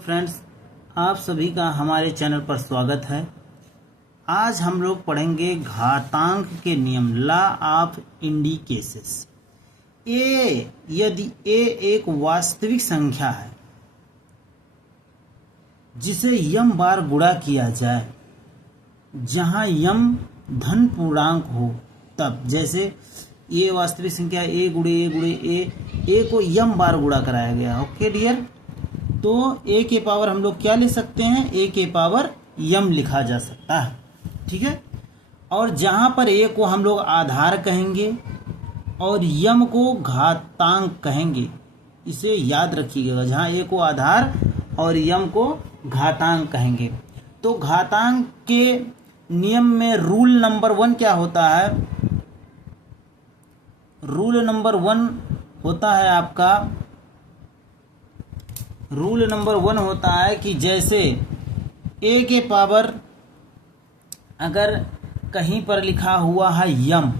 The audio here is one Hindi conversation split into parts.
फ्रेंड्स, आप सभी का हमारे चैनल पर स्वागत है। आज हम लोग पढ़ेंगे घातांक के नियम, लॉ ऑफ इंडिकेसेस। यदि ए एक वास्तविक संख्या है जिसे यम बार गुणा किया जाए, जहां यम धन पूर्णांक हो, तब जैसे ये वास्तविक संख्या ए गुणे ए को यम बार गुणा कराया गया। ओके डियर, तो ए के पावर हम लोग क्या लिख सकते हैं? ए के पावर यम लिखा जा सकता है, ठीक है। और जहां पर ए को हम लोग आधार कहेंगे और यम को घातांक कहेंगे, इसे याद रखिएगा। जहां ए को आधार और यम को घातांक कहेंगे, तो घातांक के नियम में रूल नंबर 1 क्या होता है? रूल नंबर 1 होता है आपका, रूल नंबर 1 होता है कि जैसे ए के पावर अगर कहीं पर लिखा हुआ है यम,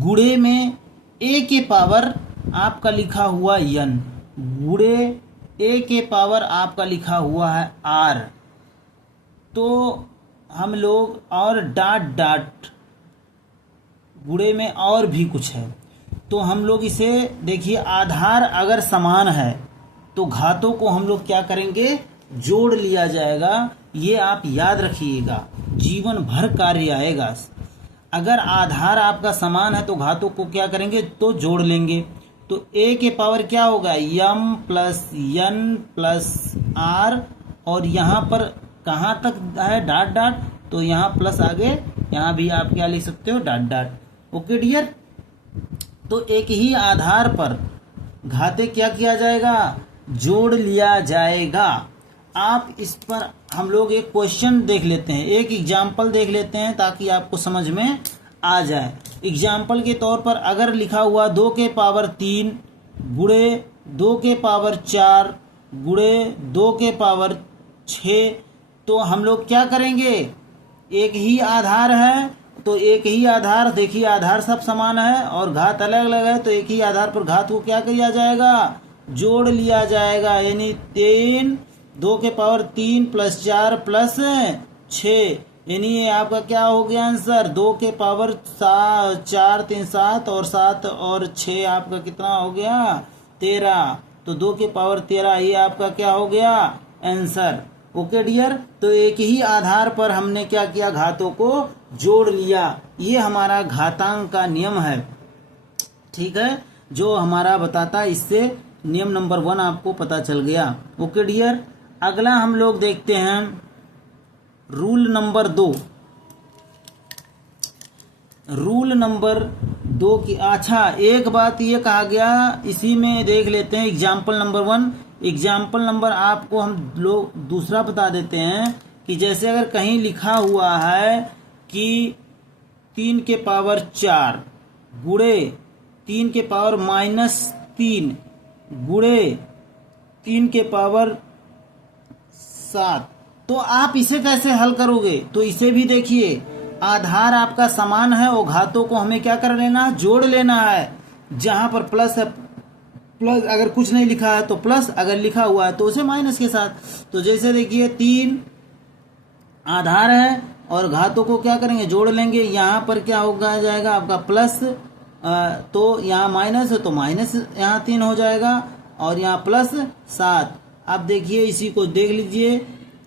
गुणे में ए के पावर आपका लिखा हुआ यन, गुणे ए के पावर आपका लिखा हुआ है आर, तो हम लोग और डॉट गुणे में और भी कुछ है, तो हम लोग इसे देखिए, आधार अगर समान है तो घातों को हम लोग क्या करेंगे? जोड़ लिया जाएगा। ये आप याद रखिएगा, जीवन भर कार्य आएगा। अगर आधार आपका समान है तो घातों को क्या करेंगे? तो जोड़ लेंगे। तो ए के पावर क्या होगा? यम प्लस यन प्लस आर, और यहाँ पर कहाँ तक है? डॉट, तो यहाँ प्लस आगे, यहाँ भी आप क्या लिख सकते हो? डॉट। ओके डियर, तो एक ही आधार पर घाते क्या किया जाएगा? जोड़ लिया जाएगा। आप इस पर हम लोग एक क्वेश्चन देख लेते हैं, एक एग्जाम्पल देख लेते हैं ताकि आपको समझ में आ जाए। एग्जाम्पल के तौर पर अगर लिखा हुआ 2 के पावर 3 गुणे 2 के पावर 4 गुणे 2 के पावर 6, तो हम लोग क्या करेंगे? एक ही आधार है तो एक ही आधार, देखिए आधार सब समान है और घात अलग अलग है, तो एक ही आधार पर घात को क्या किया जाएगा? जोड़ लिया जाएगा। यानी 2 के पावर 3 प्लस 4 प्लस 6, यानी ये आपका क्या हो गया आंसर? 2 के पावर 4 3 7 और 7 और 6 आपका कितना हो गया? 13। तो 2 के पावर 13 ये आपका क्या हो गया? आंसर। ओके डियर, तो एक ही आधार पर हमने क्या किया? घातों को जोड़ लिया। ये हमारा घातांक का नियम है, ठीक है, जो हमारा बताता है। इससे नियम नंबर 1 आपको पता चल गया। ओके डियर, अगला हम लोग देखते हैं रूल नंबर 2। रूल नंबर 2 की, अच्छा एक बात ये कहा गया, इसी में देख लेते हैं एग्जाम्पल नंबर 1। एग्जाम्पल नंबर आपको हम लोग दूसरा बता देते हैं कि जैसे अगर कहीं लिखा हुआ है कि 3 के पावर 4 गुणे 3 के पावर -3 गुणे 3 के पावर 7, तो आप इसे कैसे हल करोगे? तो इसे भी देखिए, आधार आपका समान है और घातों को हमें क्या कर लेना? जोड़ लेना है। जहां पर प्लस है, प्लस अगर कुछ नहीं लिखा है तो प्लस, अगर लिखा हुआ है तो उसे माइनस के साथ। तो जैसे देखिए 3 आधार है और घातों को क्या करेंगे? जोड़ लेंगे। यहाँ पर क्या होगा जाएगा आपका प्लस, तो यहाँ माइनस है तो माइनस यहाँ 3 हो जाएगा, और यहाँ प्लस 7। अब देखिए इसी को देख लीजिए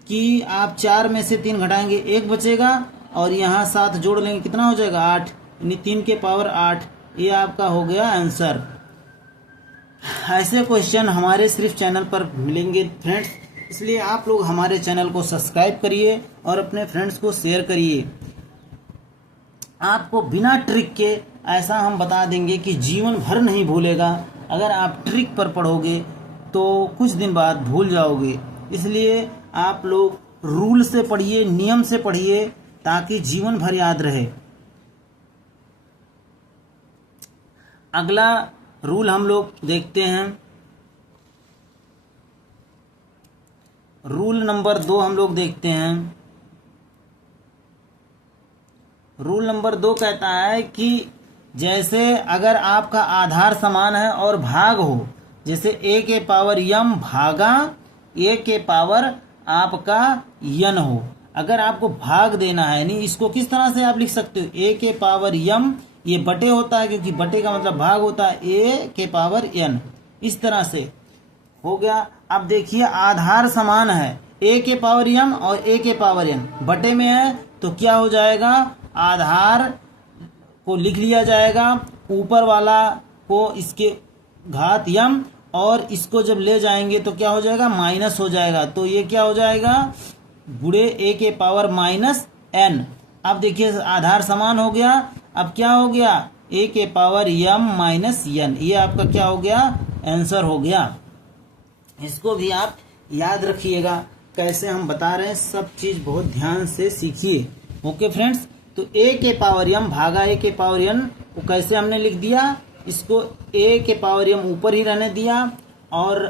कि आप 4 में से 3 घटाएंगे 1 बचेगा, और यहाँ 7 जोड़ लेंगे कितना हो जाएगा? 8, यानी 3 के पावर 8। ये आपका हो गया आंसर। ऐसे क्वेश्चन हमारे सिर्फ चैनल पर मिलेंगे फ्रेंड्स, इसलिए आप लोग हमारे चैनल को सब्सक्राइब करिए और अपने फ्रेंड्स को शेयर करिए। आपको बिना ट्रिक के ऐसा हम बता देंगे कि जीवन भर नहीं भूलेगा। अगर आप ट्रिक पर पढ़ोगे तो कुछ दिन बाद भूल जाओगे, इसलिए आप लोग रूल से पढ़िए, नियम से पढ़िए, ताकि जीवन भर याद रहे। अगला रूल हम लोग देखते हैं, रूल नंबर 2 हम लोग देखते हैं। रूल नंबर 2 कहता है कि जैसे अगर आपका आधार समान है और भाग हो, जैसे a के पावर यम भागा ए के पावर आपका n हो। अगर आपको भाग देना है, यानी इसको किस तरह से आप लिख सकते हो, ए के पावर m, ये बटे होता है क्योंकि बटे का मतलब भाग होता है, ए के पावर n, इस तरह से हो गया। अब देखिए आधार समान है, ए के पावर m और ए के पावर n बटे में है, तो क्या हो जाएगा, आधार को लिख लिया जाएगा, ऊपर वाला को इसके घात m, और इसको जब ले जाएंगे तो क्या हो जाएगा, माइनस हो जाएगा। तो ये क्या हो जाएगा, गुणे ए के पावर माइनस n। अब देखिए आधार समान हो गया। अब क्या हो गया, ए के पावर m माइनस n, ये आपका क्या हो गया, आंसर हो गया। इसको भी आप याद रखिएगा, कैसे हम बता रहे हैं, सब चीज बहुत ध्यान से सीखिए। ओके फ्रेंड्स, तो ए के पावर m भागा ए के पावर n को कैसे हमने लिख दिया, इसको ए के पावर m ऊपर ही रहने दिया और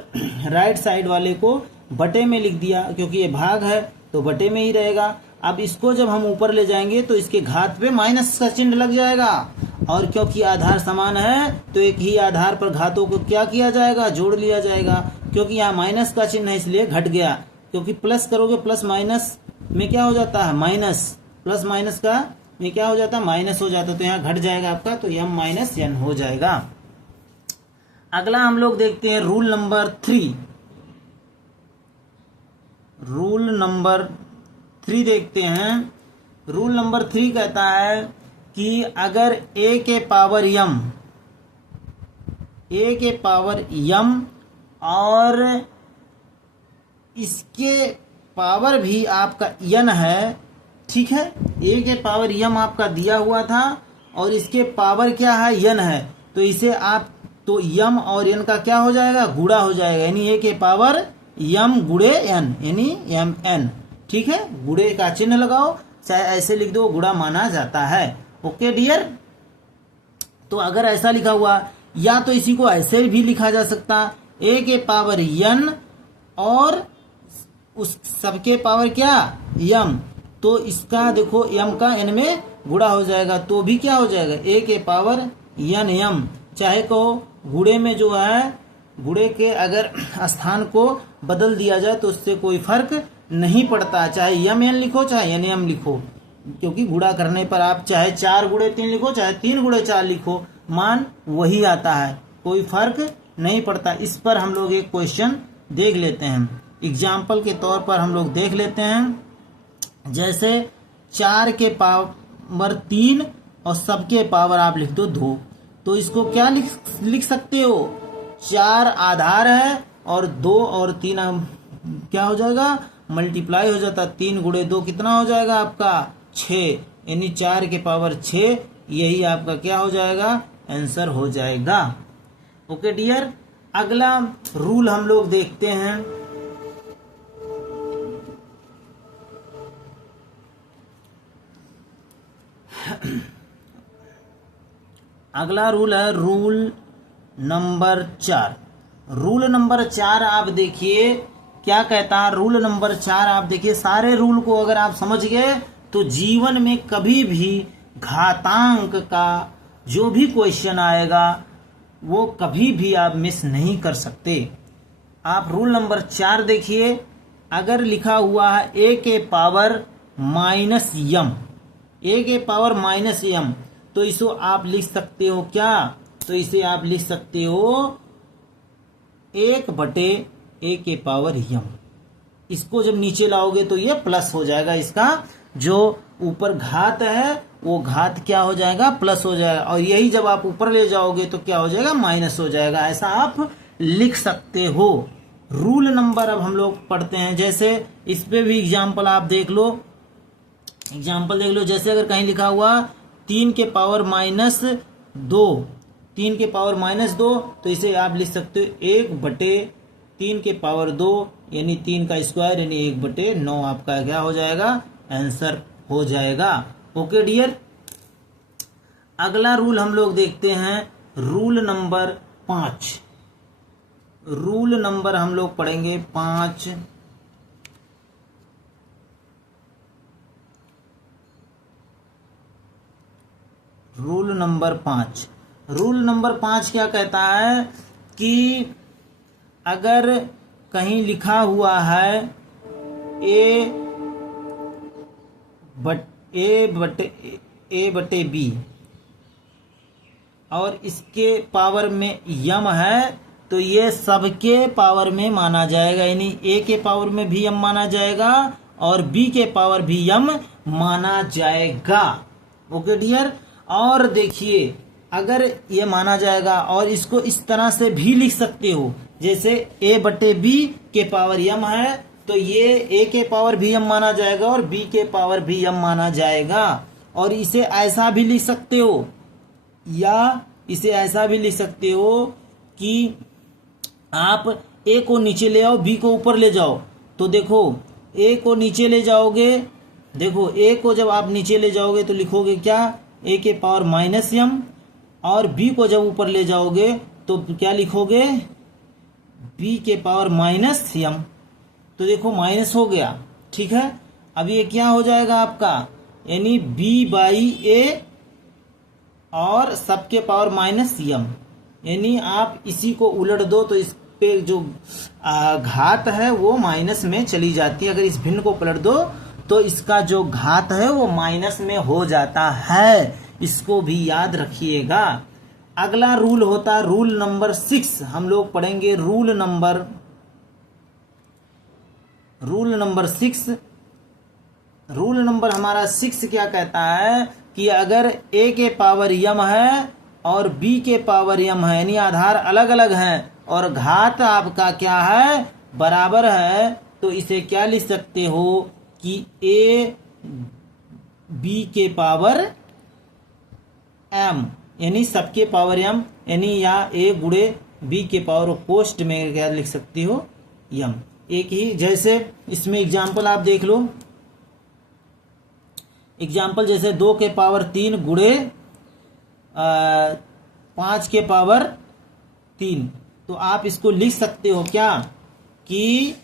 राइट साइड वाले को बटे में लिख दिया, क्योंकि ये भाग है तो बटे में ही रहेगा। अब इसको जब हम ऊपर ले जाएंगे तो इसके घात पे माइनस का चिन्ह लग जाएगा, और क्योंकि आधार समान है तो एक ही आधार पर घातों को क्या किया जाएगा, जोड़ लिया जाएगा। क्योंकि यहाँ माइनस का चिन्ह है इसलिए घट गया, क्योंकि प्लस करोगे प्लस माइनस में क्या हो जाता है, माइनस, प्लस माइनस का में क्या हो जाता है, माइनस हो जाता है, तो यहाँ घट जाएगा आपका, तो m माइनस n हो जाएगा। अगला हम लोग देखते हैं रूल नंबर 3। रूल नंबर 3 देखते हैं। रूल नंबर 3 कहता है कि अगर a के पावर m और इसके पावर भी आपका n है, ठीक है, a के पावर m आपका दिया हुआ था और इसके पावर क्या है, n है, तो इसे आप, तो m और n का क्या हो जाएगा, गुणा हो जाएगा, यानी a के पावर m गुणे n, यानी mn, ठीक है, गुणे का चिन्ह लगाओ, चाहे ऐसे लिख दो, गुणा माना जाता है। ओके डियर, तो अगर ऐसा लिखा हुआ, या तो इसी को ऐसे भी लिखा जा सकता, a के पावर n और उस सबके पावर क्या, m, तो इसका देखो m का n में गुणा हो जाएगा, तो भी क्या हो जाएगा, a के पावर n m, चाहे कहो गुणे में जो है, गुणे के अगर स्थान को बदल दिया जाए तो उससे कोई फर्क नहीं पड़ता, चाहे m n लिखो चाहे n m लिखो, क्योंकि गुणा करने पर आप चाहे 4 गुणे 3 लिखो चाहे 3 गुणे 4 लिखो, मान वही आता है, कोई फर्क नहीं पड़ता। इस पर हम लोग एक क्वेश्चन देख लेते हैं, एग्जाम्पल के तौर पर हम लोग देख लेते हैं। जैसे 4 के पावर 3 और सबके पावर आप लिख दो 2, तो इसको क्या लिख सकते हो, 4 आधार है और 2 और 3 क्या हो जाएगा, मल्टीप्लाई हो जाता, 3 गुणे 2 कितना हो जाएगा आपका 6, यानी 4 के पावर 6, यही आपका क्या हो जाएगा, आंसर हो जाएगा। ओके डियर, अगला रूल हम लोग देखते हैं। अगला रूल है रूल नंबर 4। रूल नंबर 4 आप देखिए क्या कहता है, रूल नंबर 4 आप देखिए, सारे रूल को अगर आप समझ गए तो जीवन में कभी भी घातांक का जो भी क्वेश्चन आएगा वो कभी भी आप मिस नहीं कर सकते। आप रूल नंबर 4 देखिए, अगर लिखा हुआ है a के पावर माइनस m, a के पावर माइनस m, तो इसको आप लिख सकते हो क्या, तो इसे आप लिख सकते हो 1 बटे a के पावर m। इसको जब नीचे लाओगे तो ये प्लस हो जाएगा, इसका जो ऊपर घात है वो घात क्या हो जाएगा, प्लस हो जाएगा, और यही जब आप ऊपर ले जाओगे तो क्या हो जाएगा, माइनस हो जाएगा। ऐसा आप लिख सकते हो। रूल नंबर अब हम लोग पढ़ते हैं, जैसे इस पे भी एग्जाम्पल आप देख लो, एग्जाम्पल देख लो। जैसे अगर कहीं लिखा हुआ 3 के पावर माइनस 2, 3 के पावर माइनस 2, तो इसे आप लिख सकते हो 1 बटे 3 के पावर 2, यानी 3 का स्क्वायर, यानी 1 बटे 9 आपका क्या हो जाएगा, आंसर हो जाएगा। ओके डियर, अगला रूल हम लोग देखते हैं, रूल नंबर 5। रूल नंबर हम लोग पढ़ेंगे 5। रूल नंबर 5, रूल नंबर 5 क्या कहता है कि अगर कहीं लिखा हुआ है ए बटे बी और इसके पावर में यम है, तो ये सबके पावर में माना जाएगा, यानी ए के पावर में भी यम माना जाएगा और बी के पावर भी यम माना जाएगा। Okay dear. और देखिए, अगर ये माना जाएगा और इसको इस तरह से भी लिख सकते हो, जैसे ए बटे बी के पावर यम है, तो ये ए के पावर भी यम माना जाएगा और बी के पावर भी यम माना जाएगा। और इसे ऐसा भी लिख सकते हो, या इसे ऐसा भी लिख सकते हो कि आप ए को नीचे ले आओ, बी को ऊपर ले जाओ। तो देखो, ए को नीचे ले जाओगे, देखो ए को जब आप नीचे ले जाओगे तो लिखोगे क्या, ए के पावर माइनस यम, और बी को जब ऊपर ले जाओगे तो क्या लिखोगे, बी के पावर माइनस यम। तो देखो माइनस हो गया, ठीक है। अब ये क्या हो जाएगा आपका, यानी बी बाई ए और सबके पावर माइनस यम, यानी आप इसी को उलट दो तो इस पे जो घात है वो माइनस में चली जाती है। अगर इस भिन्न को पलट दो तो इसका जो घात है वो माइनस में हो जाता है, इसको भी याद रखिएगा। अगला रूल होता है रूल नंबर 6, हम लोग पढ़ेंगे रूल नंबर 6। रूल नंबर हमारा 6 क्या कहता है कि अगर ए के पावर यम है और बी के पावर यम है, यानी आधार अलग अलग हैं और घात आपका क्या है, बराबर है, तो इसे क्या लिख सकते हो कि ए बी के पावर एम, यानी सबके पावर एम, यानी या ए गुणे बी के पावर पोस्ट में क्या लिख सकते हो, यम। एक ही जैसे इसमें एग्जाम्पल आप देख लो, एग्जाम्पल जैसे 2 के पावर 3 गुणे 5 के पावर 3, तो आप इसको लिख सकते हो क्या कि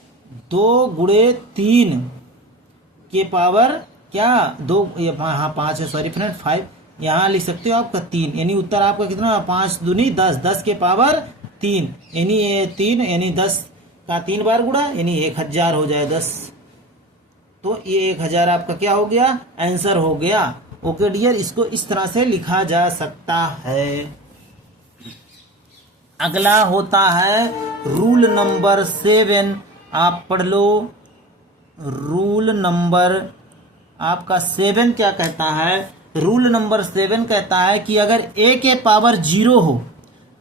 2 गुणे 3 के पावर क्या 2, हाँ 5 है, सॉरी फ्रेंड 5, यहाँ लिख सकते हो आपका 3, यानी उत्तर आपका कितना, 5 दूनी 10, 10 के पावर 3, यानी ये 3, यानी 10 का 3 बार गुणा, यानी 1000 हो जाए 10, तो ये 1000 आपका क्या हो गया, आंसर हो गया। ओके डियर, इसको इस तरह से लिखा जा सकता है। अगला होता है रूल नंबर 7, आप पढ़ लो। रूल नंबर आपका 7 क्या कहता है, रूल नंबर 7 कहता है कि अगर a के पावर 0 हो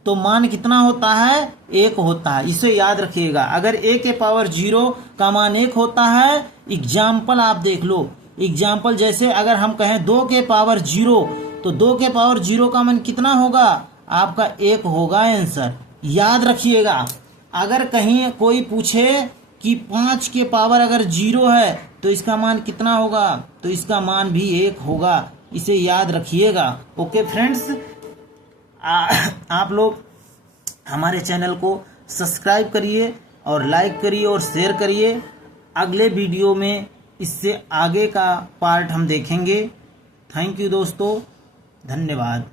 तो मान कितना होता है, 1 होता है। इसे याद रखिएगा, अगर a के पावर 0 का मान 1 होता है। एग्जाम्पल आप देख लो, एग्जाम्पल जैसे अगर हम कहें 2 के पावर 0, तो 2 के पावर 0 का मान कितना होगा, आपका 1 होगा आंसर। याद रखिएगा, अगर कहीं कोई पूछे कि 5 के पावर अगर 0 है तो इसका मान कितना होगा, तो इसका मान भी 1 होगा, इसे याद रखिएगा। ओके फ्रेंड्स, आप लोग हमारे चैनल को सब्सक्राइब करिए और लाइक करिए और शेयर करिए। अगले वीडियो में इससे आगे का पार्ट हम देखेंगे। थैंक यू दोस्तों, धन्यवाद।